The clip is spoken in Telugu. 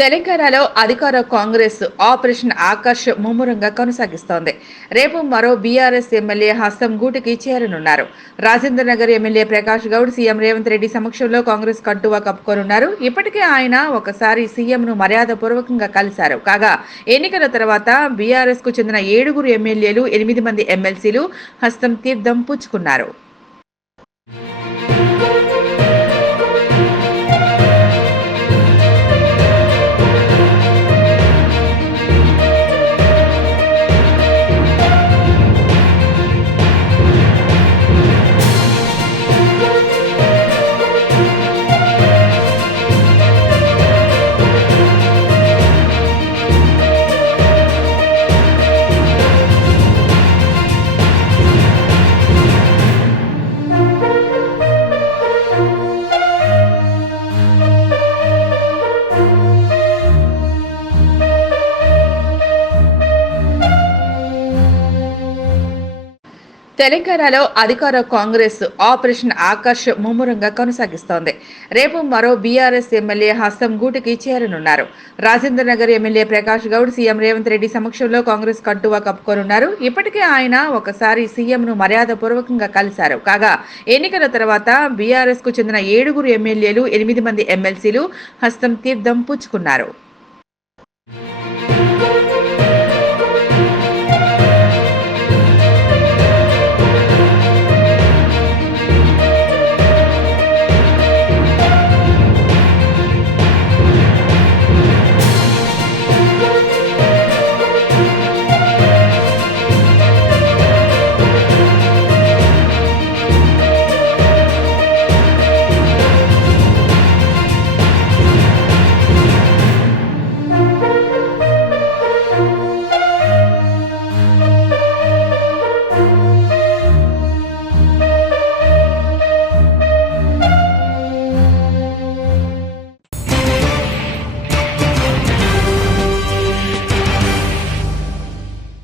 తెలంగాణలో అధికార కాంగ్రెస్ ఆపరేషన్ ఆకర్ష్ ముమ్మరంగా కొనసాగిస్తోంది. రేపు మరో బీఆర్ఎస్ ఎమ్మెల్యే హస్తం గూటికి చేరనున్నారు. రాజేందర్ నగర్ ఎమ్మెల్యే ప్రకాష్ గౌడ్ సీఎం రేవంత్ రెడ్డి సమక్షంలో కాంగ్రెస్ కండువా కప్పుకోనున్నారు. ఇప్పటికే ఆయన ఒకసారి సీఎంను మర్యాదపూర్వకంగా కలిశారు. కాగా ఎన్నికల తర్వాత బీఆర్ఎస్ కు చెందిన 7 ఎమ్మెల్యేలు, 8 మంది ఎమ్మెల్సీలు హస్తం తీర్థం పుచ్చుకున్నారు. తెలంగాణలో అధికార కాంగ్రెస్ ఆపరేషన్ ఆకర్ష్ ముమ్మరంగా కొనసాగిస్తోంది. రేపు మరో బీఆర్ఎస్ ఎమ్మెల్యే హస్తం గూటికి చేరనున్నారు. రాజేందర్ నగర్ ఎమ్మెల్యే ప్రకాష్ గౌడ్ సీఎం రేవంత్ రెడ్డి సమక్షంలో కాంగ్రెస్ కండువా కప్పుకోనున్నారు. ఇప్పటికే ఆయన ఒకసారి సీఎంను మర్యాదపూర్వకంగా కలిశారు. కాగా ఎన్నికల తర్వాత బీఆర్ఎస్ కు చెందిన 7 ఎమ్మెల్యేలు, 8 మంది ఎమ్మెల్సీలు హస్తం తీర్థం పుచ్చుకున్నారు.